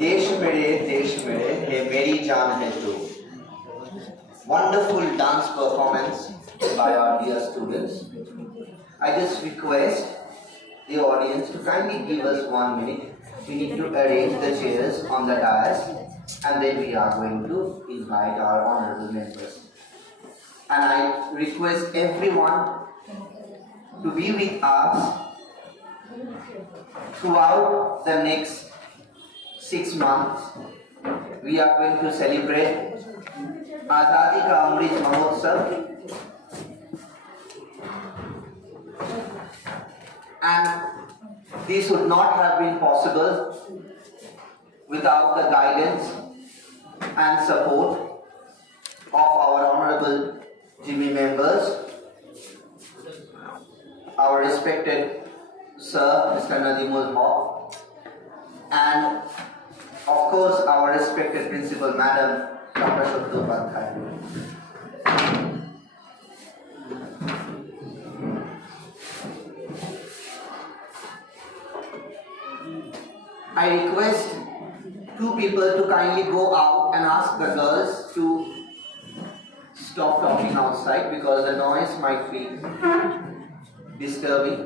देश मेरे हे मेरी जान है तू. Wonderful dance performance by our dear students. I just request the audience to kindly give us 1 minute. We need to arrange the chairs on the dais and then we are going to invite our honorable members. And I request everyone to be with us throughout the next 6 months. We are going to celebrate Azadi ka Amrit Mahautsav, and this would not have been possible without the guidance and support of our honorable Jimmy members, our respected Sir Mr. Nadimul Haq, and of course our respected Principal Madam Dr. Shattopadhyay. I request 2 people to kindly go out and ask the girls to stop talking outside because the noise might be disturbing.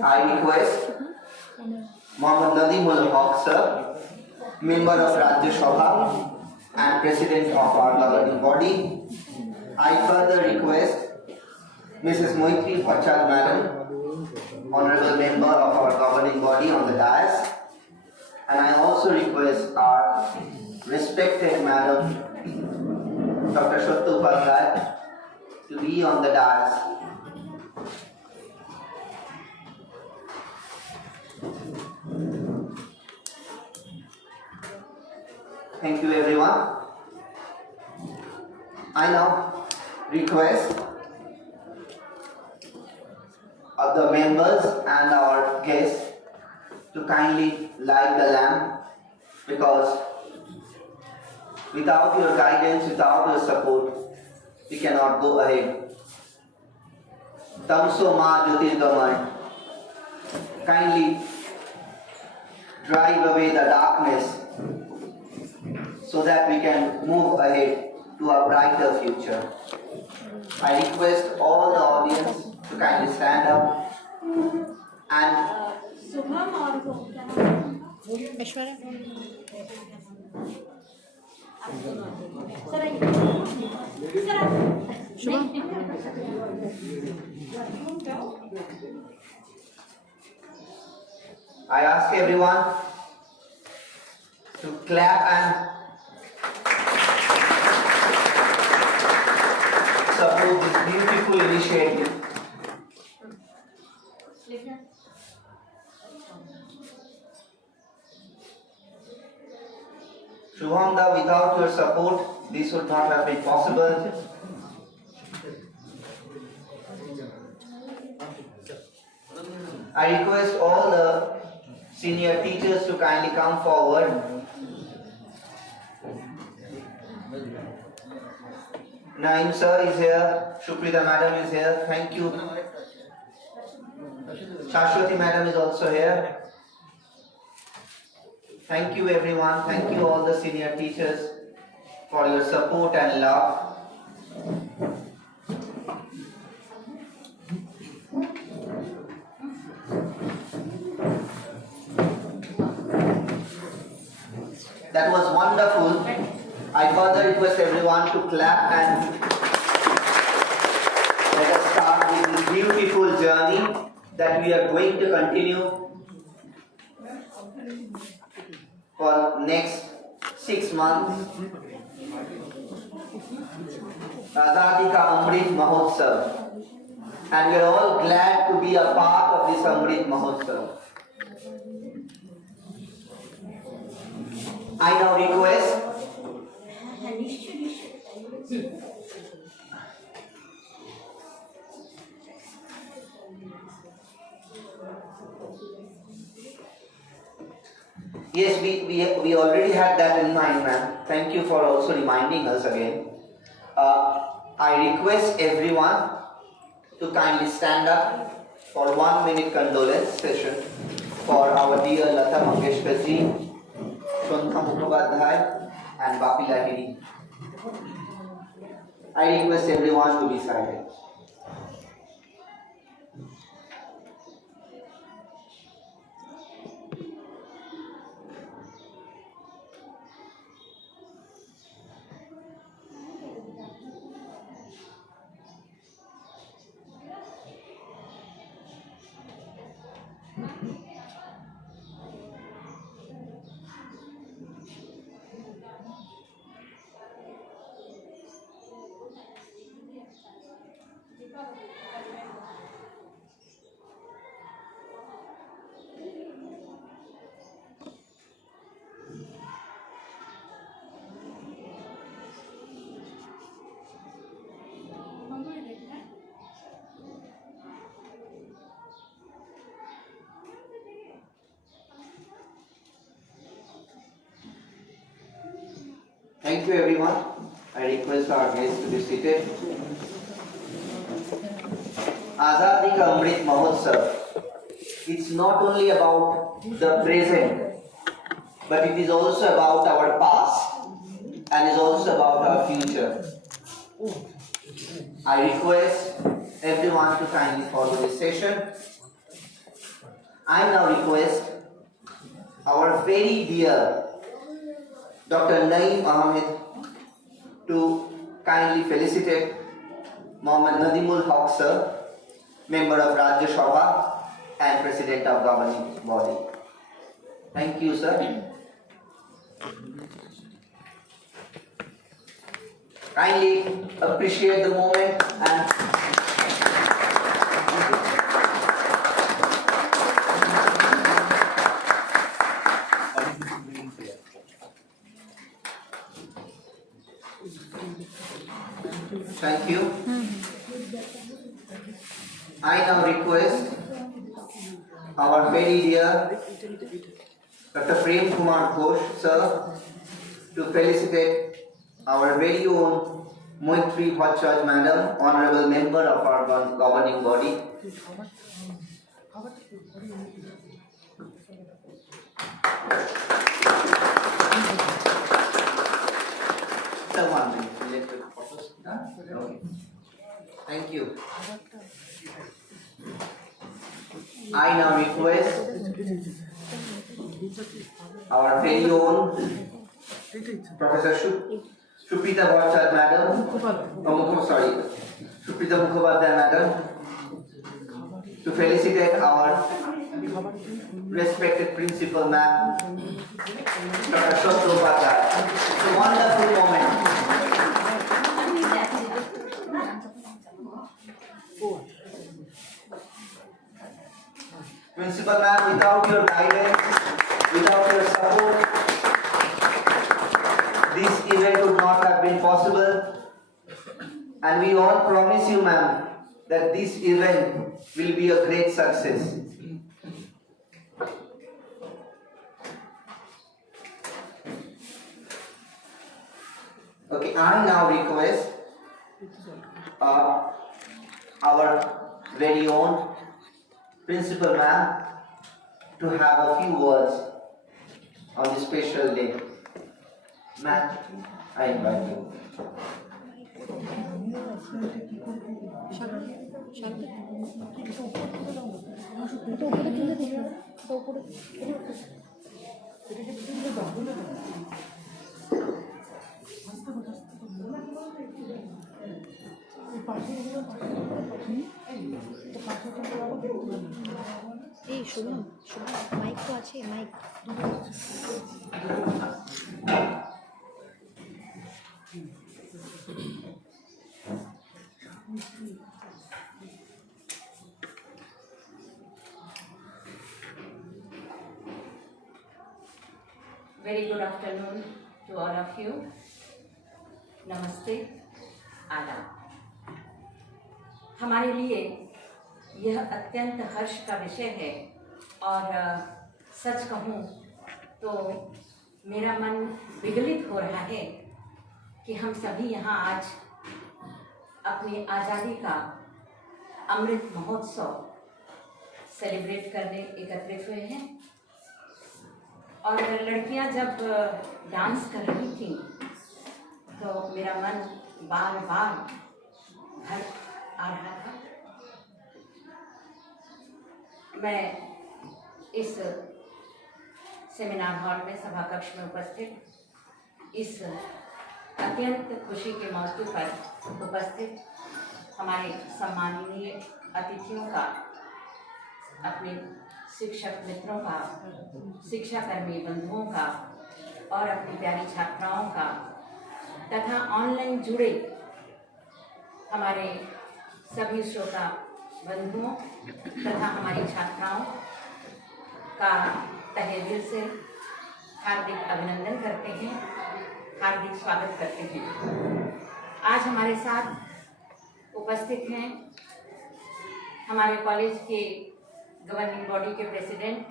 I request Mohammad Nadimul Haq sir, member of Rajya Sabha and president of our governing body. I further request Mrs. Moitri Bhattacharya madam, honorable member of our governing body on the dais, and I also request our respected madam Dr. Shattopadhyay to be on the dais. Thank you everyone. I now request the members and our guests to kindly light the lamp, because without your guidance, without your support, we cannot go ahead. Tamso ma jyotirgamay. Kindly drive away the darkness so that we can move ahead to a brighter future. I request all the audience to kindly stand up and I ask everyone to clap and support this beautiful initiative. Shubhamda, without your support, this would not have been possible. I request all the senior teachers to kindly come forward. Naim sir is here, Shuprita madam is here, thank you. Shashwati madam is also here. Thank you everyone, thank you all the senior teachers for your support and love. That was wonderful. I further request everyone to clap and let us start with this beautiful journey that we are going to continue for next 6 months. Azadi ka Amrit Mahautsav. And we are all glad to be a part of this Amrit Mahautsav. I now request yes, we already had that in mind, ma'am. Thank you for also reminding us again. I request everyone to kindly stand up for 1 minute condolence session for our dear Lata Mangeshkar ji, Shantha Mukhopadhyay and Bapi Lahiri. I request everyone to be silent. Thank you everyone. I request our guests to be seated. Azadi ka Amrit Mahautsav. It's not only about the present, but it is also about our past and is also about our future. I request everyone to kindly follow this session. I now request our very dear Dr. Naim Ahmed to kindly felicitate Mohammad Nadimul Haq sir, member of Rajya Sabha and President of Governing Body. Thank you, sir. Kindly appreciate the moment and thank you. I now request our very dear Dr. Prem Kumar Ghosh sir to felicitate our very own Moitri Bhattacharya madam, honorable member of our governing body. Sir, 1 minute. Okay. Thank you. I now request our very own Professor Suprita Bhattacharya Madam, Suprita Mukhopadhyay Madam, to felicitate our respected principal ma'am, Dr. Shostropadhyay. It's a wonderful moment. Principal ma'am, without your guidance, without your support, this event would not have been possible. And we all promise you, ma'am, that this event will be a great success. Okay, I now request our very own principal ma'am to have a few words on this special day. Ma'am, I invite you. এই শুনুন mic তো আছে mic Very good afternoon to all of you. Namaste, आदाब। हमारे लिए यह अत्यंत हर्ष का विषय है और सच कहूँ तो मेरा मन विगलित हो रहा है कि हम सभी यहाँ आज अपनी आज़ादी का अमृत महोत्सव सेलिब्रेट करने एकत्रित हुए हैं। और लड़कियां जब डांस कर रही थीं तो मेरा मन बार बार घर आ रहा था। मैं इस सेमिनार हॉल में सभा कक्ष में उपस्थित इस अत्यंत खुशी के मौके पर उपस्थित हमारे सम्माननीय अतिथियों का, अपने शिक्षक मित्रों का, शिक्षाकर्मी बंधुओं का और अपनी प्यारी छात्राओं का तथा ऑनलाइन जुड़े हमारे सभी श्रोता बंधुओं तथा हमारी छात्राओं का तहे दिल से हार्दिक अभिनंदन करते हैं, हार्दिक स्वागत करते हैं। आज हमारे साथ उपस्थित हैं हमारे कॉलेज के गवर्निंग बॉडी के प्रेसिडेंट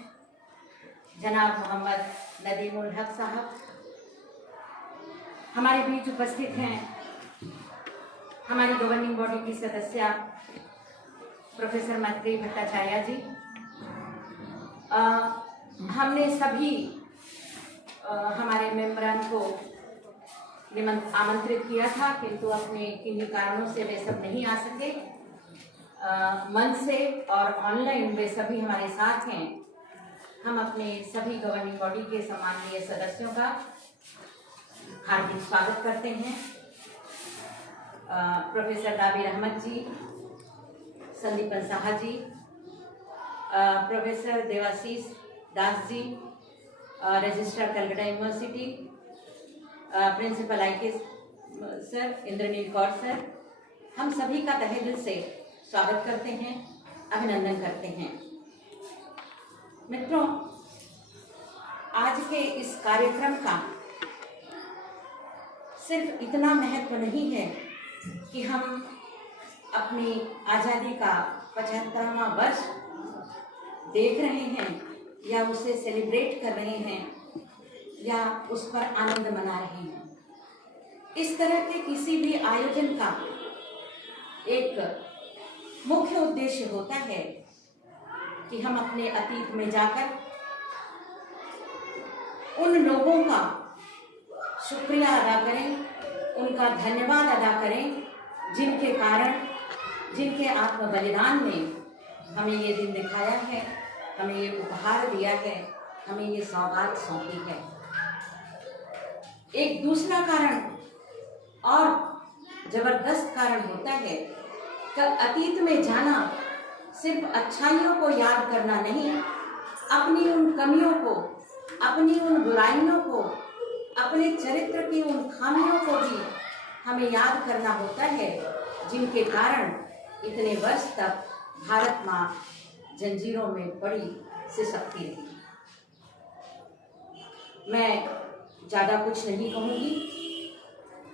जनाब मोहम्मद नदीमुल हक साहब। हमारे बीच उपस्थित हैं हमारी गवर्निंग बॉडी की सदस्य प्रोफेसर मैत्री भट्टाचार्य जी। हमने सभी हमारे मेंबरान को आमंत्रित किया था, किंतु अपने किन्हीं कारणों से वे सब नहीं आ सके। मन से और ऑनलाइन वे सभी हमारे साथ हैं। हम अपने सभी गवर्निंग बॉडी के सम्माननीय सदस्यों का हार्दिक स्वागत करते हैं। Professor Dabir Ahmad ji, Sandipan Saha ji, professor Debashish Das ji, registrar Calcutta university, principal IK sir, Indranil Kaur sir, हम सभी का तहे दिल से स्वागत करते हैं, अभिनंदन करते हैं। मित्रों, आज के इस कार्यक्रम का सिर्फ इतना महत्व नहीं है कि हम अपनी आज़ादी का 75वां वर्ष देख रहे हैं या उसे सेलिब्रेट कर रहे हैं या उस पर आनंद मना रहे हैं। इस तरह के किसी भी आयोजन का एक मुख्य उद्देश्य होता है कि हम अपने अतीत में जाकर उन लोगों का शुक्रिया अदा करें, उनका धन्यवाद अदा करें जिनके कारण, जिनके आत्म बलिदान ने हमें ये दिन दिखाया है, हमें ये उपहार दिया है, हमें ये सौगात सौंपी है। एक दूसरा कारण और जबरदस्त कारण होता है कि अतीत में जाना सिर्फ अच्छाइयों को याद करना नहीं, अपनी उन कमियों को, अपनी उन बुराइयों को, अपने चरित्र की उन खामियों को भी हमें याद करना होता है, जिनके कारण इतने वर्ष तक भारत माँ जंजीरों में पड़ी सिसकती रही। मैं ज़्यादा कुछ नहीं कहूँगी।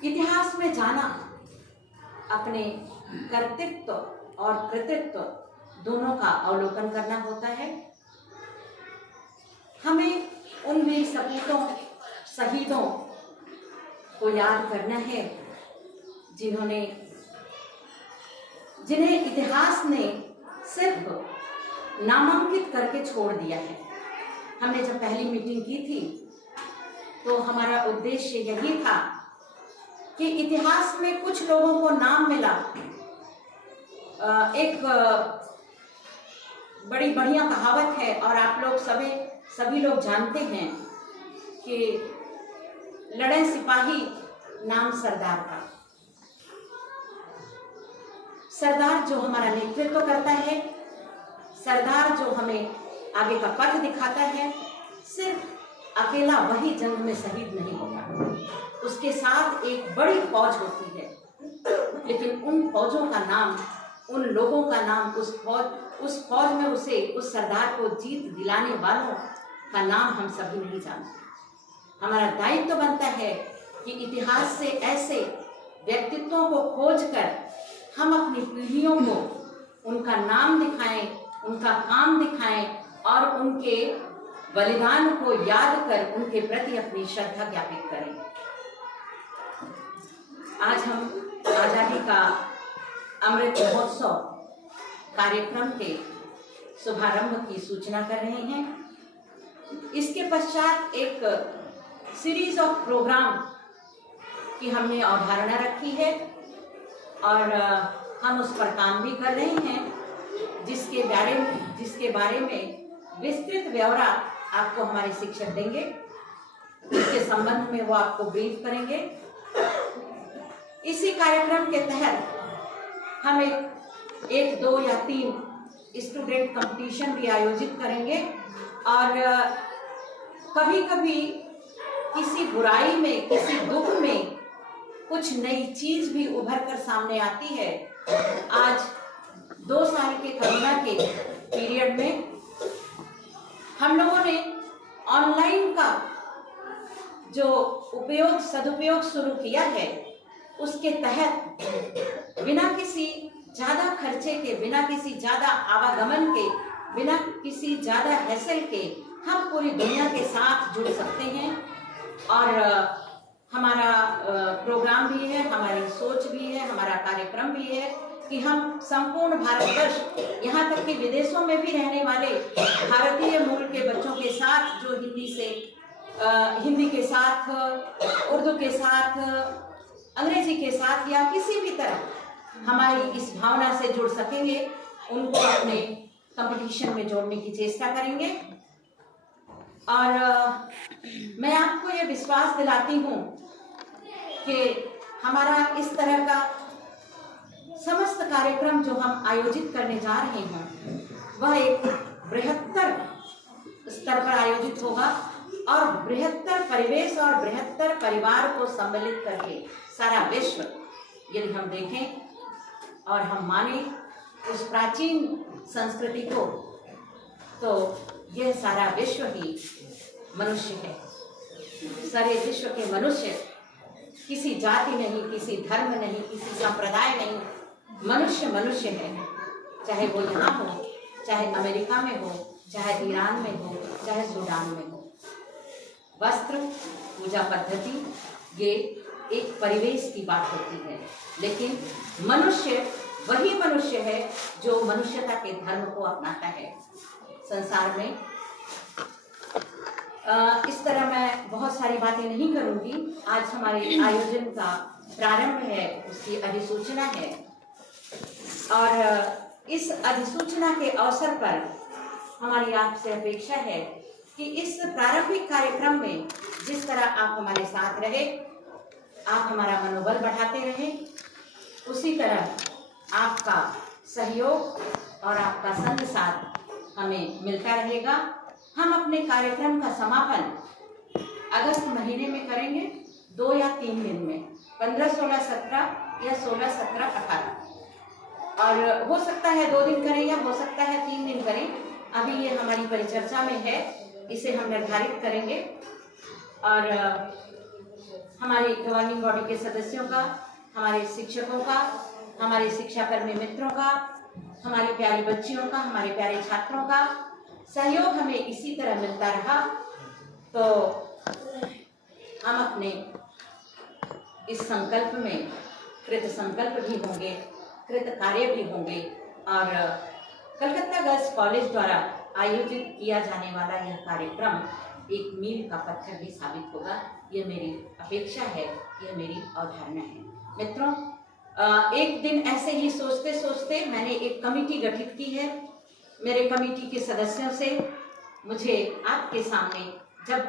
इतिहास में जाना अपने कर्तृत्व और कृतित्व दोनों का अवलोकन करना होता है। हमें उन वीर सपूतों, शहीदों को याद करना है जिन्हें इतिहास ने सिर्फ नामांकित करके छोड़ दिया है। हमने जब पहली मीटिंग की थी तो हमारा उद्देश्य यही था कि इतिहास में कुछ लोगों को नाम मिला। एक बड़ी बढ़िया कहावत है और आप लोग सभी लोग जानते हैं कि लड़े सिपाही नाम सरदार का। सरदार जो हमारा नेतृत्व करता है, सरदार जो हमें आगे का पथ दिखाता है, सिर्फ अकेला वही जंग में शहीद नहीं होता, उसके साथ एक बड़ी फौज होती है। लेकिन उन फौजों का नाम, उन लोगों का नाम, उस फौज में उस सरदार को जीत दिलाने वालों का नाम हम सभी नहीं जानते। हमारा दायित्व बनता है कि इतिहास से ऐसे व्यक्तित्वों को खोजकर हम अपनी पीढ़ियों को उनका नाम दिखाएं, उनका काम दिखाएं और उनके बलिदान को याद कर उनके प्रति अपनी श्रद्धा ज्ञापित करें। आज हम आज़ादी का अमृत महोत्सव कार्यक्रम के शुभारंभ की सूचना कर रहे हैं। इसके पश्चात एक सीरीज ऑफ प्रोग्राम की हमने अवधारणा रखी है और हम उस पर काम भी कर रहे हैं, जिसके बारे में विस्तृत ब्यौरा आपको हमारे शिक्षक देंगे। इसके संबंध में वो आपको ब्रीफ करेंगे। इसी कार्यक्रम के तहत हम एक 2 या 3 स्टूडेंट कंपटीशन भी आयोजित करेंगे और कभी कभी किसी बुराई में, किसी दुख में कुछ नई चीज भी उभर कर सामने आती है। आज 2 साल के कोरोना के पीरियड में हम लोगों ने ऑनलाइन का जो सदुपयोग शुरू किया है, उसके तहत बिना किसी ज़्यादा खर्चे के, बिना किसी ज़्यादा आवागमन के, बिना किसी ज़्यादा हैसल के हम पूरी दुनिया के साथ जुड़ सकते हैं। और हमारा प्रोग्राम भी है, हमारी सोच भी है, हमारा कार्यक्रम भी है कि हम संपूर्ण भारतवर्ष, यहाँ तक कि विदेशों में भी रहने वाले भारतीय मूल के बच्चों के साथ, जो हिंदी के साथ, उर्दू के साथ, अंग्रेजी के साथ या किसी भी तरह हमारी इस भावना से जुड़ सकेंगे, उनको अपने कंपटीशन में जोड़ने की चेष्टा करेंगे। और मैं आपको ये विश्वास दिलाती हूँ कि हमारा इस तरह का समस्त कार्यक्रम जो हम आयोजित करने जा रहे हैं, वह एक बृहत्तर स्तर पर आयोजित होगा और बृहत्तर परिवेश और बृहत्तर परिवार को सम्मिलित करके सारा विश्व, यदि हम देखें और हम माने उस प्राचीन संस्कृति को, तो यह सारा विश्व ही मनुष्य है। सारे विश्व के मनुष्य किसी जाति नहीं, किसी धर्म नहीं, किसी संप्रदाय नहीं, मनुष्य है। चाहे वो यहाँ हो, चाहे अमेरिका में हो, चाहे ईरान में हो, चाहे सूडान में हो। वस्त्र, पूजा पद्धति, ये एक परिवेश की बात होती है, लेकिन मनुष्य वही मनुष्य है जो मनुष्यता के धर्म को अपनाता है संसार में। इस तरह मैं बहुत सारी बातें नहीं करूंगी। आज हमारे आयोजन का प्रारंभ है, उसकी अधिसूचना है और इस अधिसूचना के अवसर पर हमारी आपसे अपेक्षा है कि इस प्रारंभिक कार्यक्रम में जिस तरह आप हमारे साथ रहे, आप हमारा मनोबल बढ़ाते रहे, उसी तरह आपका सहयोग और आपका संग साथ हमें मिलता रहेगा। हम अपने कार्यक्रम का समापन अगस्त महीने में करेंगे, 2 या 3 दिन में, 15, 16, 17 या 16, 17, 18, और हो सकता है 2 दिन करें या हो सकता है 3 दिन करें। अभी ये हमारी परिचर्चा में है, इसे हम निर्धारित करेंगे। और हमारे गवर्निंग बॉडी के सदस्यों का, हमारे शिक्षकों का, हमारे शिक्षाकर्मी मित्रों का, हमारी प्यारी बच्चियों का, हमारे प्यारे छात्रों का सहयोग हमें इसी तरह मिलता रहा तो हम अपने इस संकल्प में कृत संकल्प भी होंगे, कृत कार्य भी होंगे। और कलकत्ता गर्ल्स कॉलेज द्वारा आयोजित किया जाने वाला यह कार्यक्रम एक मील का पत्थर भी साबित होगा। यह मेरी अपेक्षा है, यह मेरी अवधारणा है। मित्रों, एक दिन ऐसे ही सोचते सोचते मैंने एक कमेटी गठित की है। मेरे कमेटी के सदस्यों से मुझे आपके सामने, जब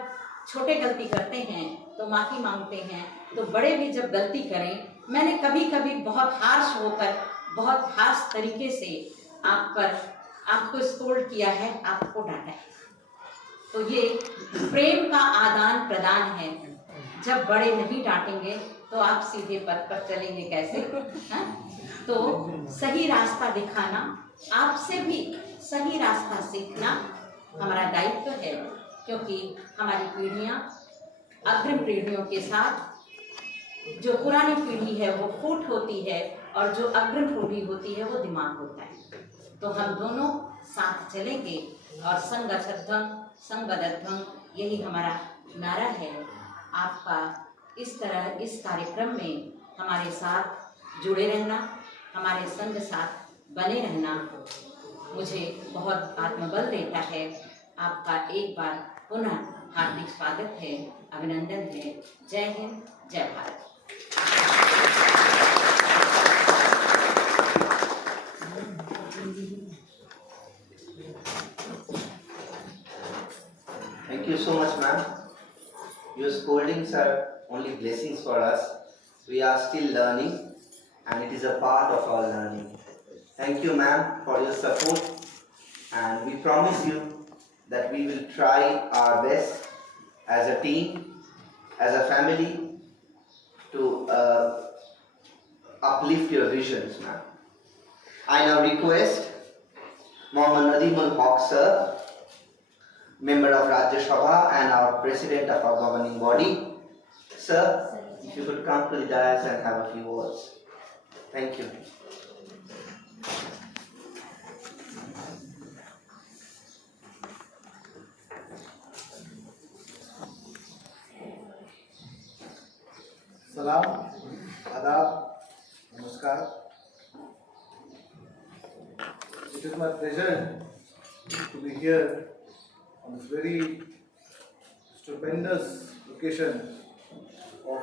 छोटे गलती करते हैं तो माफ़ी मांगते हैं, तो बड़े भी जब गलती करें, मैंने कभी कभी बहुत हार्श होकर, बहुत हार्श तरीके से आपको स्कोल्ड किया है, आपको डांटा है। तो ये प्रेम का आदान प्रदान है। जब बड़े नहीं डांटेंगे तो आप सीधे पथ पर चलेंगे कैसे? हा? तो सही रास्ता दिखाना, आपसे भी सही रास्ता सीखना हमारा दायित्व है, क्योंकि हमारी पीढ़ियाँ अग्रिम पीढ़ियों के साथ, जो पुरानी पीढ़ी है वो फूट होती है और जो अग्रिम पीढ़ी होती है वो दिमाग होता है। तो हम दोनों साथ चलेंगे और संगठध्वं संगदध्वं, यही हमारा नारा है। आपका इस तरह इस कार्यक्रम में हमारे साथ जुड़े रहना, हमारे संग साथ बने रहना मुझे बहुत आत्मबल देता है। आपका एक बार पुनः हार्दिक स्वागत है, अभिनंदन है। जय हिंद, जय Bharat. Thank you so much, ma'am. Your scoldings are only blessings for us. We are still learning, and it is a part of our learning. Thank you, ma'am, for your support, and we promise you that we will try our best as a team, as a family, to uplift your visions, ma'am. I now request Mahautsav, member of Rajya Sabha and our president of our governing body. Sir, if you could come to the dais and have a few words. Thank you. सलाम, आदाब, नमस्कार. It is my pleasure to be here on this very stupendous occasion of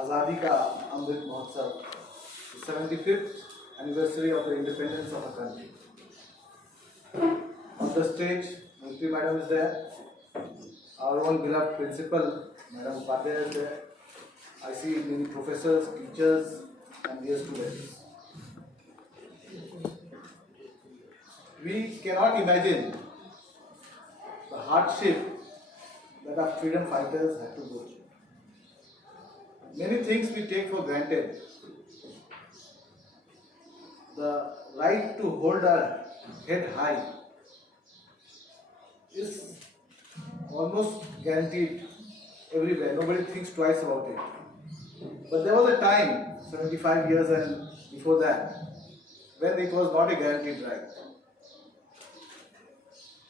Azadi Ka Amrit Mahautsav, the 75th anniversary of the independence of our country. On the stage, Murthy Madam is there, our own beloved principal, Madam Upadhyaya is there. I see many professors, teachers, and dear students. We cannot imagine the hardship that our freedom fighters had to go through. Many things we take for granted. The right to hold our head high is almost guaranteed everywhere. Nobody thinks twice about it. But there was a time, 75 years and before that, when it was not a guaranteed right.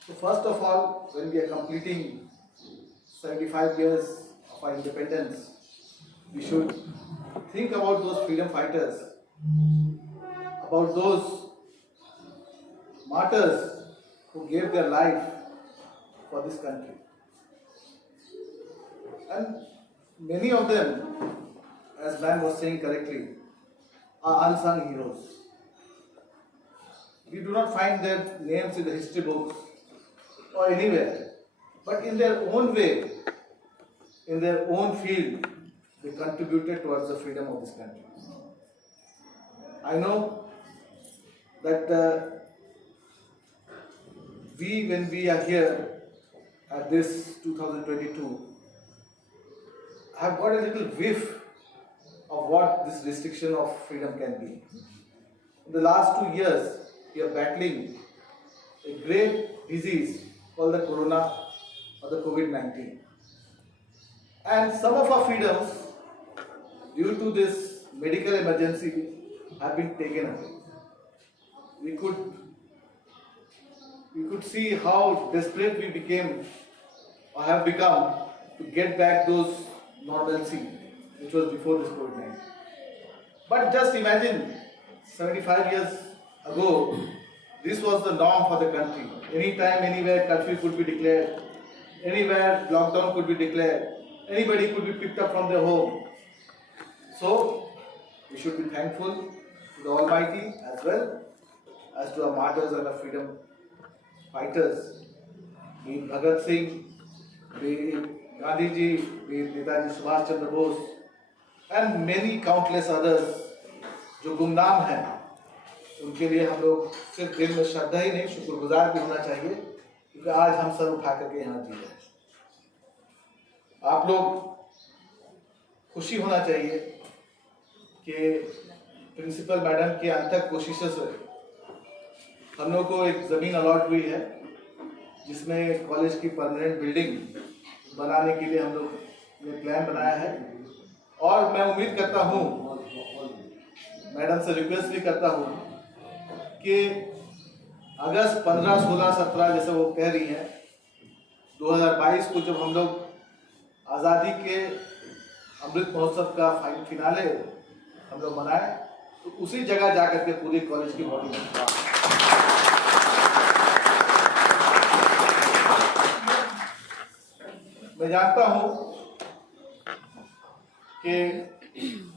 So first of all, when we are completing 75 years of our independence, we should think about those freedom fighters, about those martyrs who gave their life for this country. And many of them, as Van was saying correctly, are unsung heroes. we do not find their names in the history books or anywhere, but in their own way, in their own field, they contributed towards the freedom of this country. I know that when we are here at this 2022, have got a little whiff of what this restriction of freedom can be. In the last 2 years, we are battling a great disease called the corona or the COVID-19. And some of our freedoms, due to this medical emergency, have been taken away. We could see how desperate we became or have become to get back those normalcy which was before this COVID-19. But just imagine, 75 years ago, this was the norm for the country. Anytime, anywhere, curfew could be declared. Anywhere, lockdown could be declared. Anybody could be picked up from their home. So, we should be thankful to the Almighty as well as to our martyrs and our freedom fighters. Be it Bhagat Singh, be it Gandhi ji, be it Netaji Subhash Chandra Bose, and many countless others जो गुमनाम हैं, उनके लिए हम लोग सिर्फ दिल में श्रद्धा ही नहीं, शुक्रगुजार भी होना चाहिए, क्योंकि आज हम सर उठा करके यहाँ जी रहे हैं। आप लोग खुशी होना चाहिए कि प्रिंसिपल मैडम की अथक कोशिशों से हम लोग को एक ज़मीन अलॉट हुई है, जिसमें कॉलेज की परमानेंट बिल्डिंग बनाने के लिए हम लोग ने प्लान बनाया है। और मैं उम्मीद करता हूँ, मैडम से रिक्वेस्ट भी करता हूँ कि अगस्त 15, 16, 17 जैसे वो कह रही हैं, 2022 को जब हम लोग आज़ादी के अमृत महोत्सव का फिनाले हम लोग मनाएं, तो उसी जगह जाकर के पूरी कॉलेज की बॉडी मैं जानता हूँ कि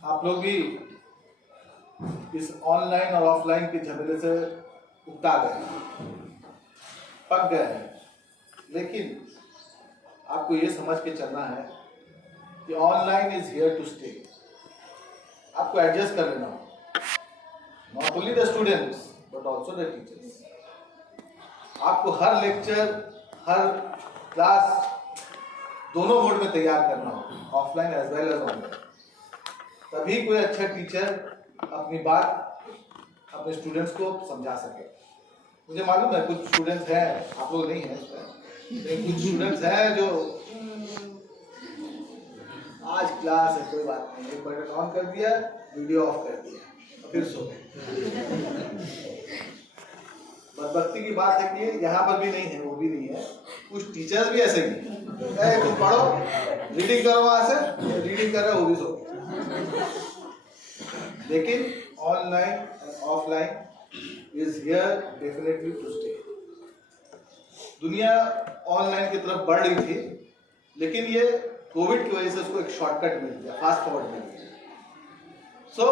आप लोग भी इस ऑनलाइन और ऑफलाइन के झमेले से उगता गए, पक गए हैं, लेकिन आपको ये समझ के चलना है कि online is here to stay. आपको एडजस्ट कर लेना हो, not only the students but also the teachers. आपको हर लेक्चर, हर क्लास दोनों मोड में तैयार करना हो, offline as well as online. तभी कोई अच्छा टीचर अपनी बात अपने स्टूडेंट्स को समझा सके। मुझे मालूम है कुछ स्टूडेंट्स हैं, आप लोग नहीं हैं इसमें, लेकिन कुछ स्टूडेंट्स हैं जो आज क्लास है, कोई बात नहीं, एक बटन ऑन कर दिया, वीडियो ऑफ कर दिया और फिर सो गए। बदबख्ती की बात है कि यहाँ पर भी नहीं है, वो भी नहीं है, कुछ टीचर्स भी ऐसे ही हैं, तुम पढ़ो, रीडिंग करो, वहां से रीडिंग कर रहे हो, वो भी सो गए। लेकिन online and offline is here definitely to stay. दुनिया ऑनलाइन की तरफ बढ़ रही थी, लेकिन ये कोविड की वजह से उसको एक शॉर्टकट मिल गया, फास्ट फॉरवर्ड मिल गया। सो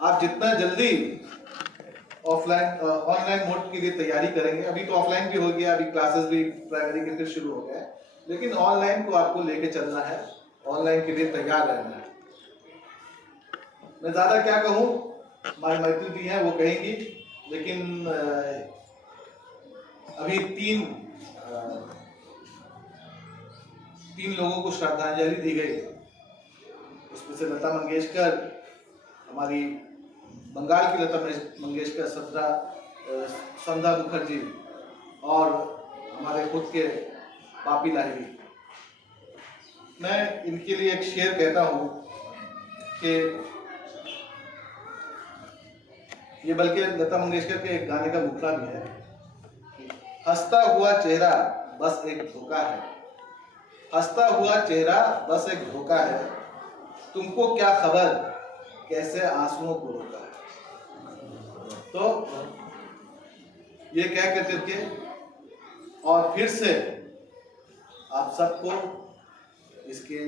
आप जितना जल्दी ऑनलाइन मोड के लिए तैयारी करेंगे, अभी तो ऑफलाइन भी हो गया, अभी क्लासेस भी प्राइमरी के फिर शुरू हो गए, लेकिन ऑनलाइन को आपको लेके चलना है, ऑनलाइन के लिए तैयार रहना है। मैं ज़्यादा क्या कहूँ, हमारी मैत्री दी है वो कहेंगी, लेकिन अभी तीन लोगों को श्रद्धांजलि दी गई, उसमें से लता मंगेशकर, हमारी बंगाल की लता मंगेशकर, संध्या मुखर्जी और हमारे खुद के पापी लाहिरी। मैं इनके लिए एक शेर कहता हूँ कि ये बल्कि लता मंगेशकर के एक गाने का मुखला भी है, हंसता हुआ चेहरा बस एक धोखा है, हंसता हुआ चेहरा बस एक धोखा है, तुमको क्या खबर कैसे आंसुओं को रोका है। तो ये कह करके और फिर से आप सबको इसके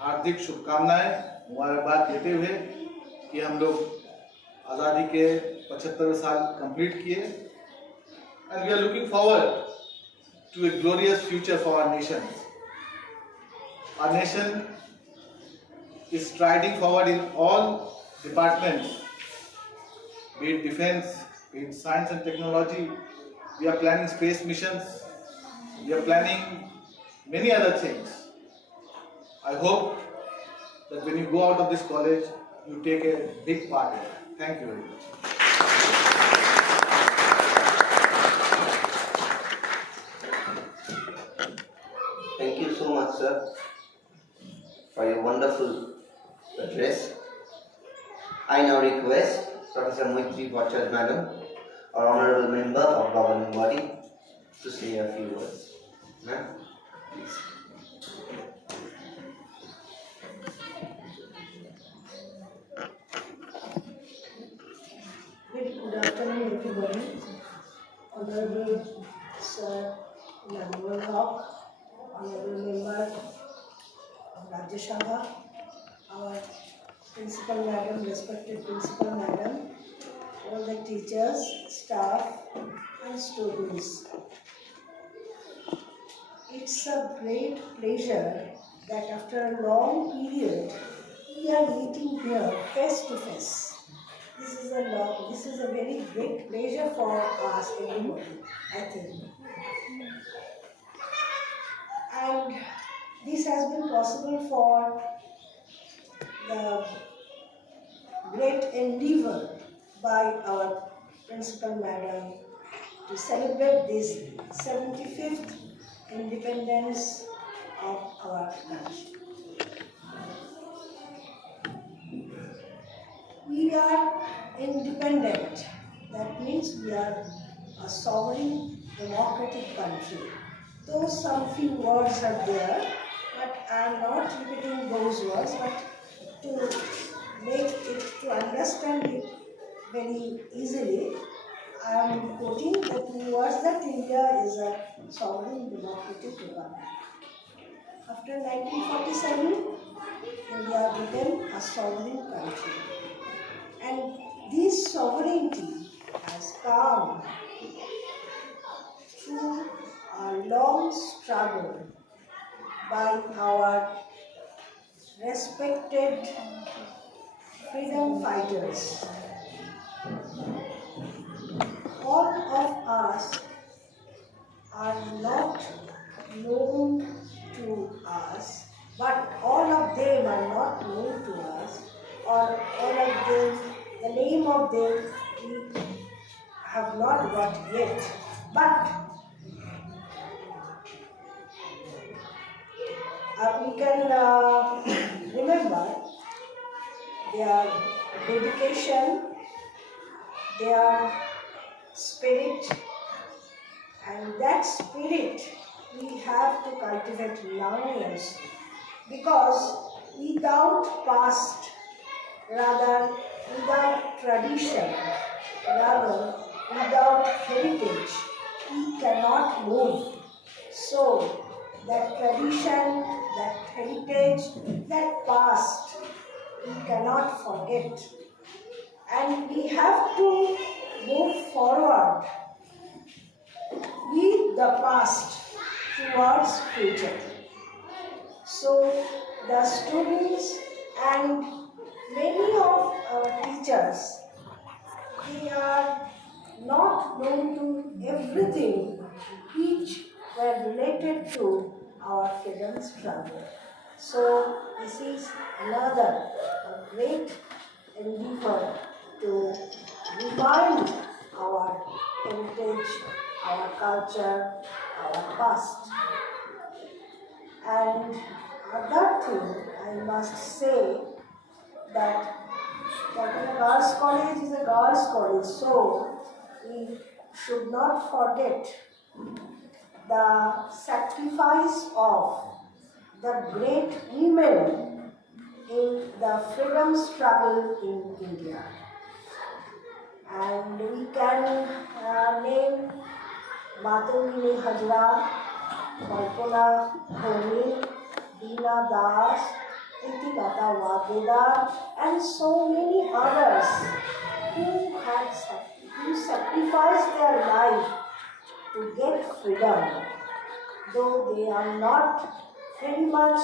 हार्दिक शुभकामनाएं, मुबारकबाद देते हुए कि हम लोग आज़ादी के 75 साल कंप्लीट किए and we are looking forward to a glorious future for our nation. Our nation is striding forward in all departments, be it defense, be it science and technology. We are planning space missions. We are planning many other things. I hope that when you go out of this college, you take a big part in it. Thank you very much. Thank you so much, sir, for your wonderful address. I now request Professor Maitri Bhattacharya Madam, our honorable member of governing body, to say a few words. Ma'am, please. Good afternoon, everybody. Honorable Sir Namal Haq, Honorable Member of Rajya Sabha, our Principal Madam, respected Principal Madam, all the teachers, staff, and students. It's a great pleasure that after a long period, we are meeting here face to face. This is a very great pleasure for us, everybody, I think. And this has been possible for the great endeavor by our Principal Madam to celebrate this 75th independence of our country. We are independent. That means we are a sovereign democratic country. Though some few words are there, but I am not repeating those words, but to make it, to understand it very easily, I am quoting the two words that India is a sovereign democratic republic. After 1947, India became a sovereign country. And this sovereignty has come through a long struggle by our respected freedom fighters. All of us are not known to us, but all of them are not known to us, or all of them, the name of them we have not got yet. But we can remember their dedication, their spirit, and that spirit we have to cultivate now also. Because without past, rather without tradition, rather without heritage, we cannot move. So that tradition, that heritage, that past, we cannot forget. And we have to move forward with the past towards future. So the students and many of our teachers, they are not known to everything which were related to our freedom struggle. So this is another great endeavor to remind our heritage, our culture, our past. And other thing I must say that a girls' college is a girls' college, so we should not forget the sacrifice of the great women in the freedom struggle in India. And we can name Matangini Hajra, Kalpana Dhoni, Deena Das, Pritilata Wadedar, and so many others who had who sacrificed their life to get freedom, though they are not very much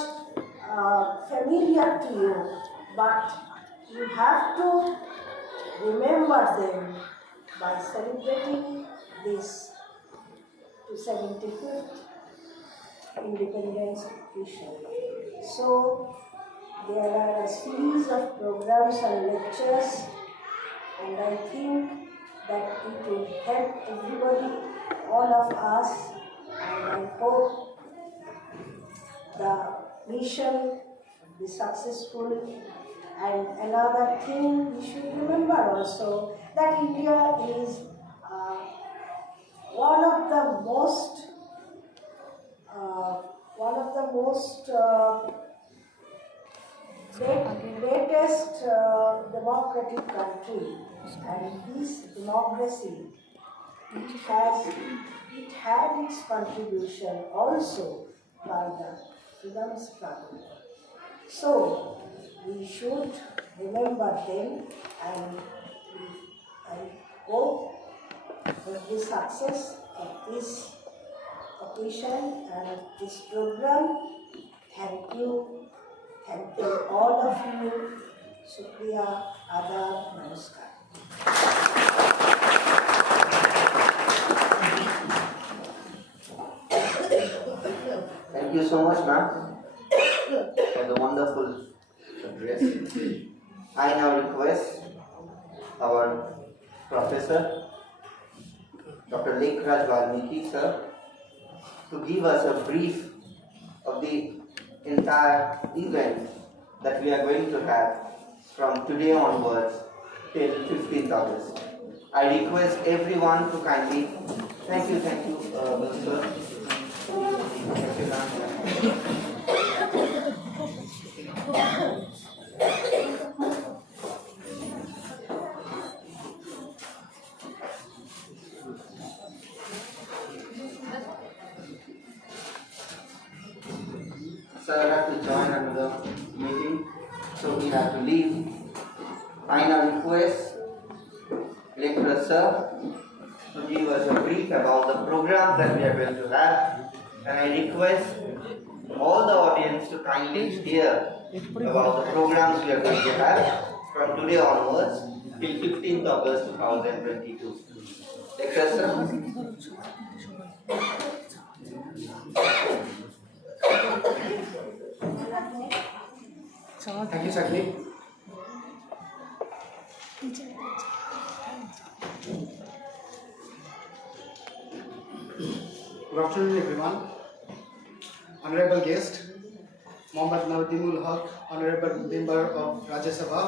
familiar to you, but you have to remember them by celebrating this 275th independence occasion. So there are a series of programs and lectures, and I think that it will help everybody, all of us, and I hope the mission be successful. And another thing we should remember also, that India is one of the most greatest democratic country, and this democracy it had its contribution also by the freedom struggle. So we should remember them, and I hope that the success of this occasion and of this program. Thank you all of you. Shukriya, Adab, Namaskar. Thank you so much, ma'am, for the wonderful address. I now request our professor, Dr. Lekhraj Valmiki, sir, to give us a brief of the entire event that we are going to have from today onwards till 15th August. I request everyone to kindly, thank you, sir. Thank you, ma'am. Sir had to join another meeting, so we have to leave. I now request lecturer sir to give us a brief about the program that we are going to have, and I request all the audience to kindly hear about the programs we are going to have from today onwards till 15th August 2022. Lecturer sir. Thank you, Sakni. Good afternoon, everyone. Honorable guest, Mohammad Naudimul Haq, Honorable Member of Rajya Sabha,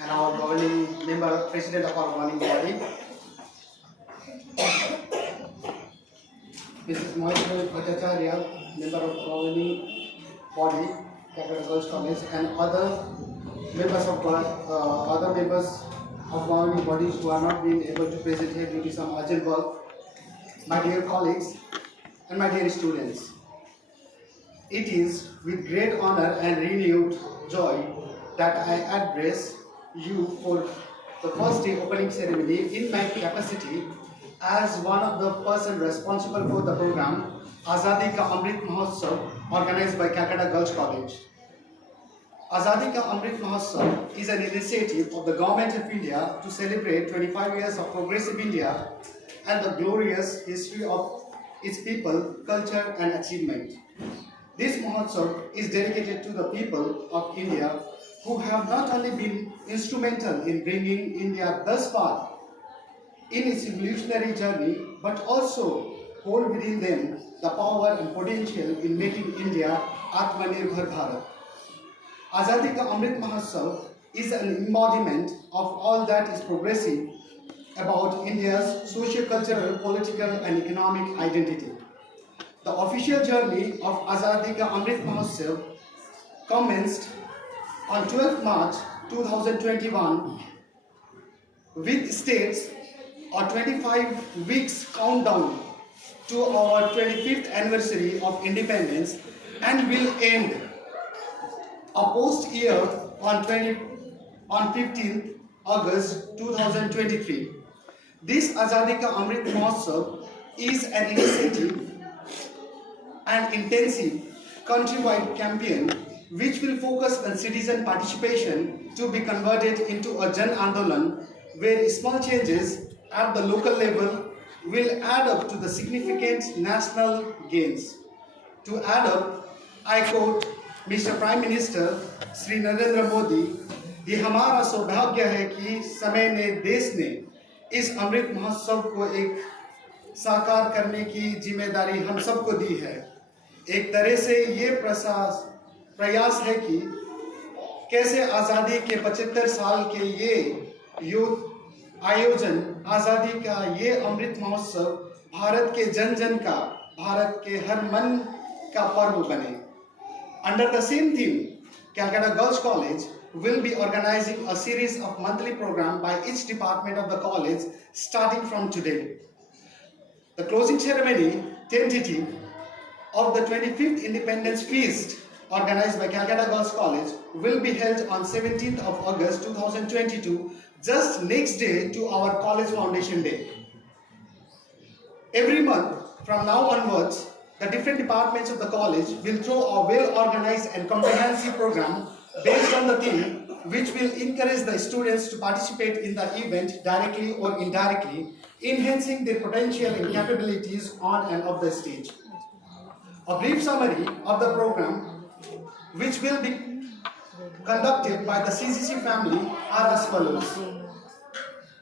and our governing member, President of our governing body. Mrs. Mahautsav Bhattacharya, Member of governing body, Calcutta Girls College, and other members of governing bodies who are not being able to present here due to some urgent work, my dear colleagues and my dear students. It is with great honor and renewed joy that I address you for the first day opening ceremony in my capacity as one of the persons responsible for the program Azadi Ka Amrit Mahautsav, organized by Calcutta Girls College. Azadi Ka Amrit Mahotsav is an initiative of the Government of India to celebrate 25 years of progressive India and the glorious history of its people, culture and achievement. This Mahotsav is dedicated to the people of India who have not only been instrumental in bringing India thus far in its evolutionary journey, but also hold within them the power and potential in making India Atmanirbhar Bharat. Azadi Ka Amrit Mahotsav is an embodiment of all that is progressive about India's socio-cultural, political and economic identity. The official journey of Azadi Ka Amrit Mahotsav commenced on 12th March 2021 with states a 25 weeks countdown to our 25th anniversary of independence and will end a post year on 15th August 2023. This Azadi Ka Amrit Mahotsav is an initiative and intensive countrywide campaign which will focus on citizen participation to be converted into a Jan Andolan where small changes at the local level will add up to the significant national gains. To add up, I quote Mr. Prime Minister Sri Narendra Modi, ये हमारा सौभाग्य है कि समय ने देश ने इस अमृत महोत्सव को एक साकार करने की जिम्मेदारी हम सबको दी है। एक तरह से ये प्रयास है कि कैसे आज़ादी के 75 साल के ये आयोजन, आज़ादी का ये अमृत महोत्सव भारत के जन जन का, भारत के हर मन का पर्व बने। Under the same theme, Calcutta Girls College will be organizing a series of monthly programs by each department of the college starting from today. The closing ceremony, tentative, of the 25th Independence Feast organized by Calcutta Girls College will be held on 17th of August 2022, just next day to our college foundation day. Every month from now onwards, the different departments of the college will throw a well-organized and comprehensive program based on the theme which will encourage the students to participate in the event directly or indirectly, enhancing their potential and capabilities on and off the stage. A brief summary of the program, which will be conducted by the CCC family, are as follows.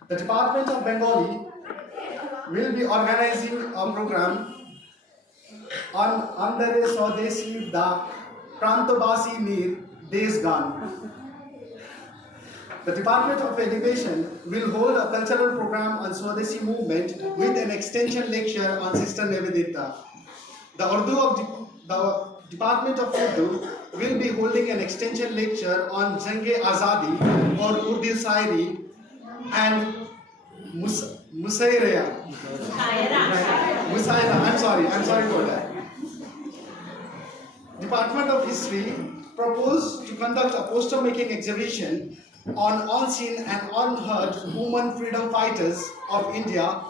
The Department of Bengali will be organizing a program on Andare Swadeshi Da Prantobasi Nir Desgan. The Department of Education will hold a cultural program on Swadeshi movement with an extension lecture on Sister Nivedita. The Department of Urdu will be holding an extension lecture on Jange Azadi or Urdu Sairi and Musaira. I'm sorry for that. Department of History proposed to conduct a poster making exhibition on unseen and unheard women freedom fighters of India,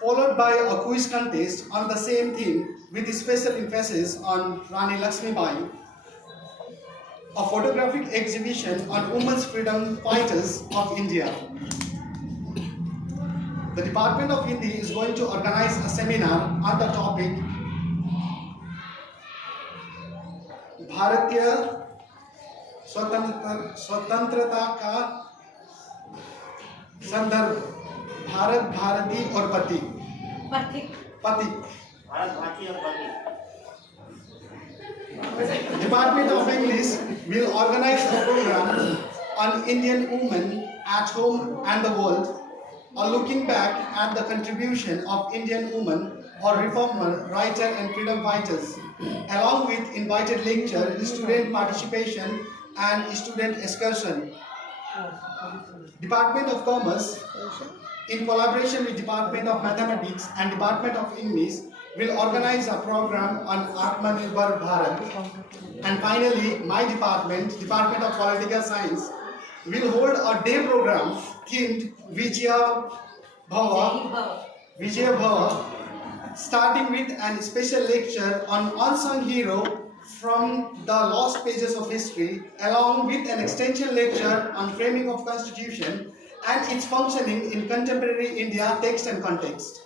followed by a quiz contest on the same theme with special emphasis on Rani Lakshmibai, a photographic exhibition on women's freedom fighters of India. The Department of Hindi is going to organize a seminar on the topic भारतीय स्वतंत्रता का संदर्भ, भारत, भारती और पति। Department of English will organize a program on Indian women at home and the world, or looking back at the contribution of Indian women or reformer, writer and freedom fighters, along with invited lecture, student participation and student excursion. Department of Commerce, in collaboration with Department of Mathematics and Department of English, will organize a program on Atmanirbhar Bharat. And finally, my department, Department of Political Science, will hold a day program themed Vijaya Bhava, starting with a special lecture on unsung hero from the lost pages of history, along with an extension lecture on framing of constitution and its functioning in contemporary India text and context.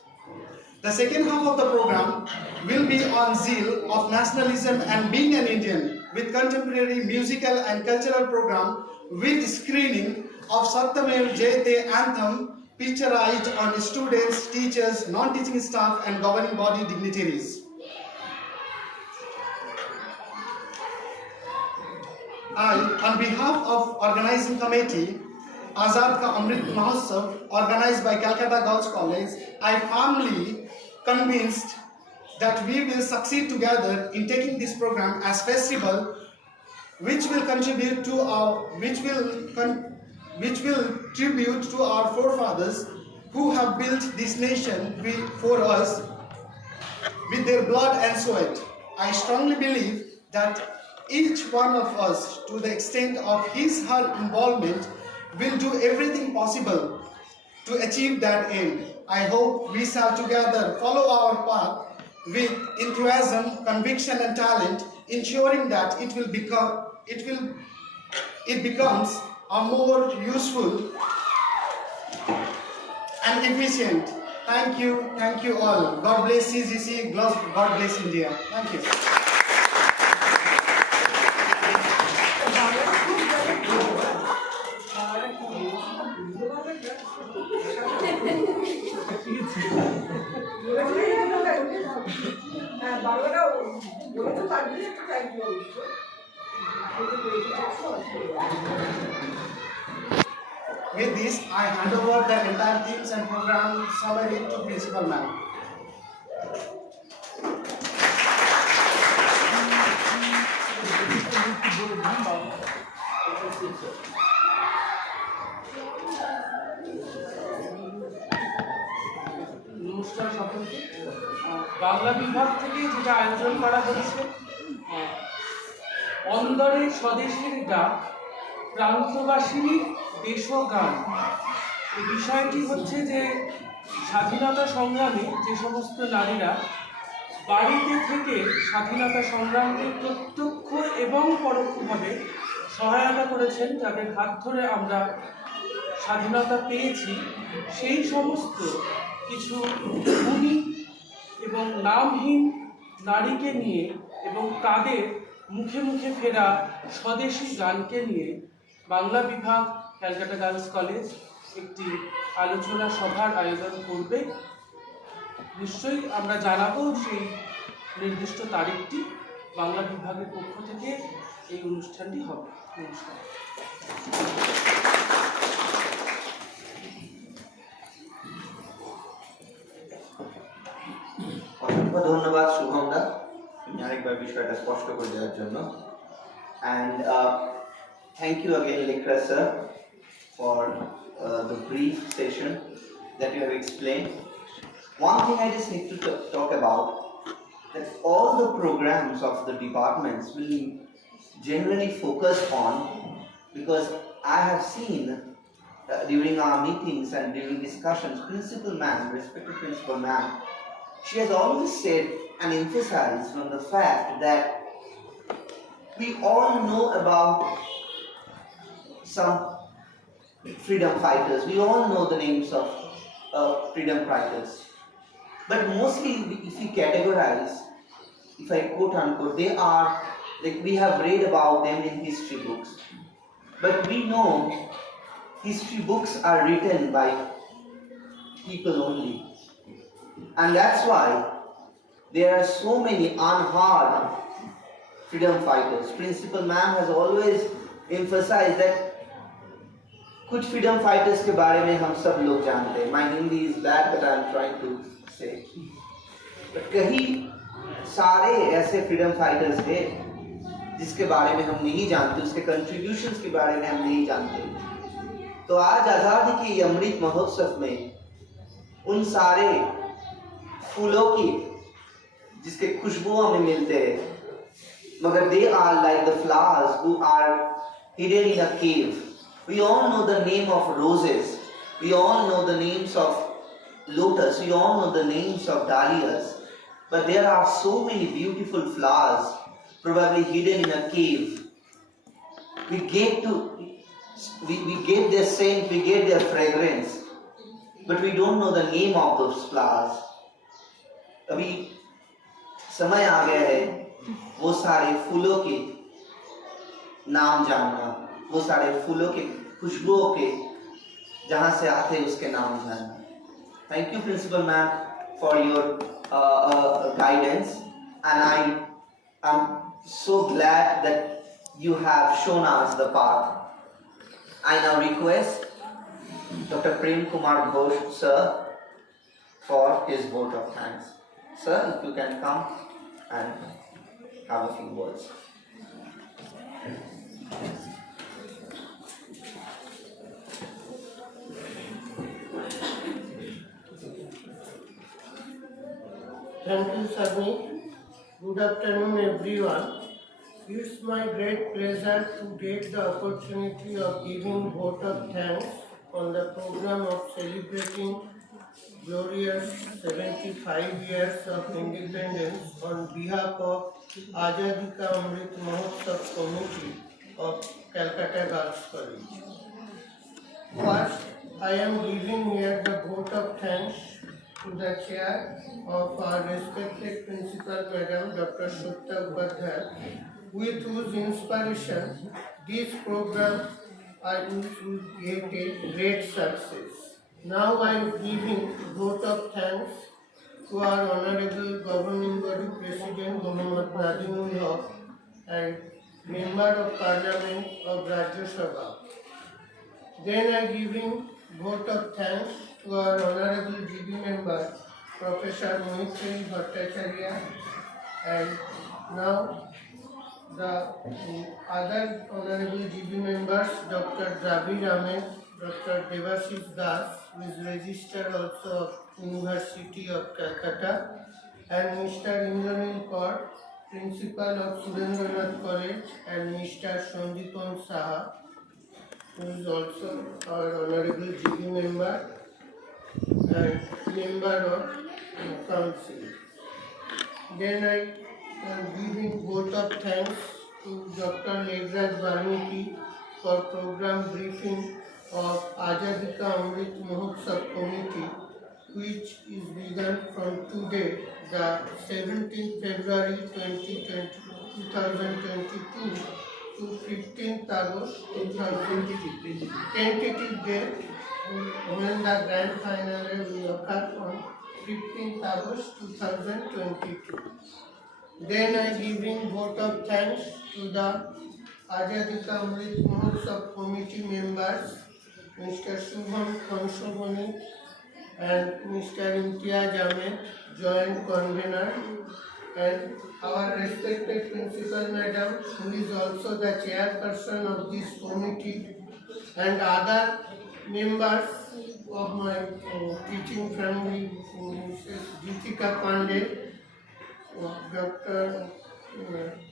The second half of the program will be on zeal of nationalism and being an Indian, with contemporary musical and cultural program with screening of Satyamev Jayate anthem picturized on students, teachers, non-teaching staff and governing body dignitaries. I, on behalf of organizing committee, Azad Ka Amrit Mahotsav, organized by Calcutta Girls College, I firmly convinced that we will succeed together in taking this program as festival, which will contribute to our, which will tribute to our forefathers who have built this nation for us with their blood and sweat. I strongly believe that each one of us, to the extent of her involvement, will do everything possible to achieve that end. I hope we shall together follow our path with enthusiasm, conviction, and talent, ensuring that it becomes a more useful and efficient. Thank you all. God bless CGC, God bless India. Thank you. With this, I hand over the entire themes and program summary to Principal Ma'am. নমস্কার সকলকে। বাংলা বিভাগ থেকে যেটা আয়োজন করা হয়েছে, অন্দরের স্বদেশের ডাক, প্রান্তবাসিনীর দেশগান। এই বিষয়টি হচ্ছে যে স্বাধীনতা সংগ্রামে যে সমস্ত নারীরা বাড়িতে থেকে স্বাধীনতা সংগ্রামকে প্রত্যক্ষ এবং পরোক্ষভাবে সহায়তা করেছেন, যাদের হাত ধরে আমরা স্বাধীনতা পেয়েছি, সেই সমস্ত কিছু গুণী এবং নামহীন নারীকে নিয়ে এবং তাদের মুখে মুখে ফেরা স্বদেশী গানকে নিয়ে বাংলা বিভাগ ক্যালকাটা গার্লস কলেজ একটি আলোচনা সভার আয়োজন করবে। নিশ্চয়ই আমরা জানাবো সেই নির্দিষ্ট তারিখটি। বাংলা বিভাগের পক্ষ থেকে এই অনুষ্ঠানটি হবে। নমস্কার। অসংখ্য ধন্যবাদ শুভম দা, তুমি আরেকবার বিষয়টা স্পষ্ট করে দেওয়ার জন্য। And thank you again, Likra sir, for the brief session that you have explained. One thing I just need to talk about, that all the programs of the departments will generally focus on, because I have seen during our meetings and during discussions, Principal Ma'am, respected Principal Ma'am, she has always said and emphasized on the fact that we all know about some freedom fighters. We all know the names of freedom fighters. But mostly, if we categorize, if I quote unquote, they are like we have read about them in history books. But we know history books are written by people only. And that's why there are so many unheard freedom fighters. Principal Ma'am has always emphasized that कुछ freedom fighters के बारे में हम सब लोग जानते हैं. My Hindi is bad, but I am trying to say. But कहीं सारे ऐसे freedom fighters हैं जिसके बारे में हम नहीं जानते, उसके contributions के बारे में हम नहीं जानते. तो आज आज़ादी के अमृत महोत्सव में उन सारे फूलों की जिसके खुशबू हमें मिलते हैं, मगर they are like the flowers who are hidden in a cave. We all know the name of roses, we all know the names of lotus, we all know the names of dahlias, but there are so many beautiful flowers probably hidden in a cave. We get their scent, we get their fragrance, but we don't know the name of those flowers. अभी समय आ गया है वो सारे फूलों के नाम जानना, वो सारे फूलों के खुशबुओं के जहाँ से आते हैं उसके नाम जानना. Thank you, Principal Ma'am, for your guidance, and I am so glad that you have shown us the path. I now request Dr. Prem Kumar Ghosh, sir, for his vote of thanks. Sir, if you can come and have a few words. Thank you, Sami. Good afternoon, everyone. It's my great pleasure to take the opportunity of giving vote of thanks on the program of celebrating glorious 75 years of independence on behalf of Azadi Ka Amrit Mahautsav Committee of Calcutta Girls College. First, I am giving here the vote of thanks to the chair of our respected principal Madam Dr. Shukta Upadhyay, with whose inspiration this program will get a great success. Now I am giving vote of thanks to our Honorable Governing Body President Mohammad Nadimul Haq and Member of Parliament of Rajya Sabha. Then I giving vote of thanks to our Honorable GB Member Professor Mohit Bhattacharya, and now the other Honorable GB members, Dr. Dravid Ahmed, Dr. Devashish Das, who is registered also of University of Calcutta, and Mr. Indranil Kaur, Principal of Surendranath College, and Mr. Sandeepan Saha, who is also our Honorable GB member and member of council. Then I am giving vote of thanks to Dr. Negraj Baniki for program briefing of Azadi Ka Amrit Mahautsav Committee, which is begun from today, the 17th February 2022 to 15th August 2022, tentative date when the grand final will occur on 15th August 2022. Then I giving vote of thanks to the Azadi Ka Amrit Mahotsav committee members, Mr. Shubham Kanshogoni and Mr. Imtiaz Ahmed, joint convener, and our respected principal madam, who is also the chairperson of this committee, and other members of my teaching family, Mrs. Jitika Pandey, Dr.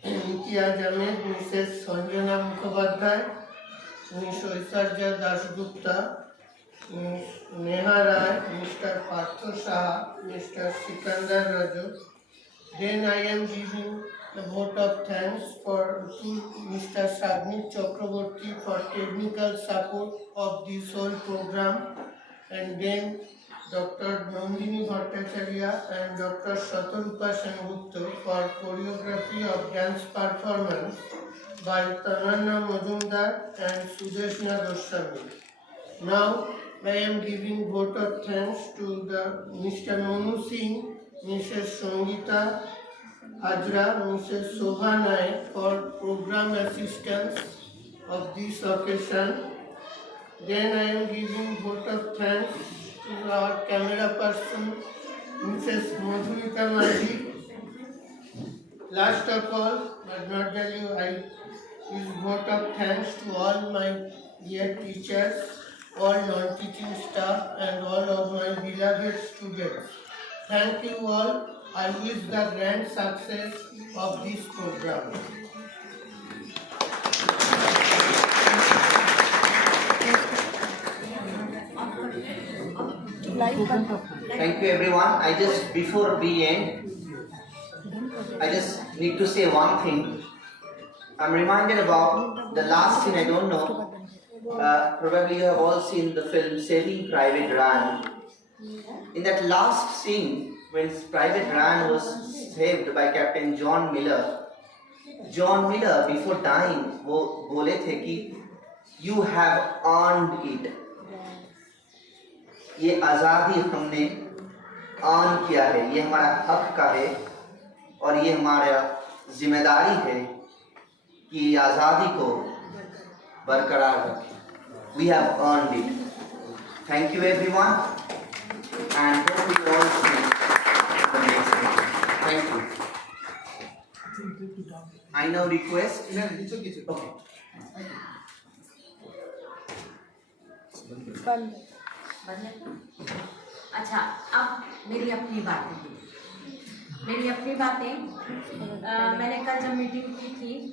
Imtiaz Ahmed, Mrs. Sanjana Mukhopadhyay, Ms. Oisarja Dasgupta, Ms. Neha Rai, Mr. Partho Saha, Mr. Sikandar Raju. Then I am giving the vote of thanks to Mr. Sagnit Chakraborty for technical support of this whole program, and then Dr. Nandini Bhattacharya and Dr. Shatarupa Sengupta for choreography of dance performance by Tananna Majumdar and Sudeshna Goswami. Now I am giving vote of thanks to Mr. Monu Singh, Mrs. Sangita Hajra, Mrs. Shobha Naik for program assistance of this occasion. Then I am giving vote of thanks to our camera person, Mrs. Madhurika Maji. Last of all, but not the least, I give vote of thanks to all my dear teachers, all non-teaching staff, and all of my beloved students. Thank you all. I wish the grand success of this program. Thank you everyone. Before we end, I just need to say one thing. I'm reminded about the last scene. I don't know. Probably you have all seen the film Saving Private Ryan. In that last scene, when Private Ryan was saved by Captain John Miller before dying, वो बोले थे कि you have earned it. ये आज़ादी हमने earn किया है, ये हमारा हक का है और ये हमारा जिम्मेदारी है कि आज़ादी को बरकरार रखें. We have earned it. Thank you everyone, and hope you all see the next meeting. Thank you. I now request. Okay. अच्छा, अब मेरी अपनी बातें मैंने कल जब मीटिंग की थी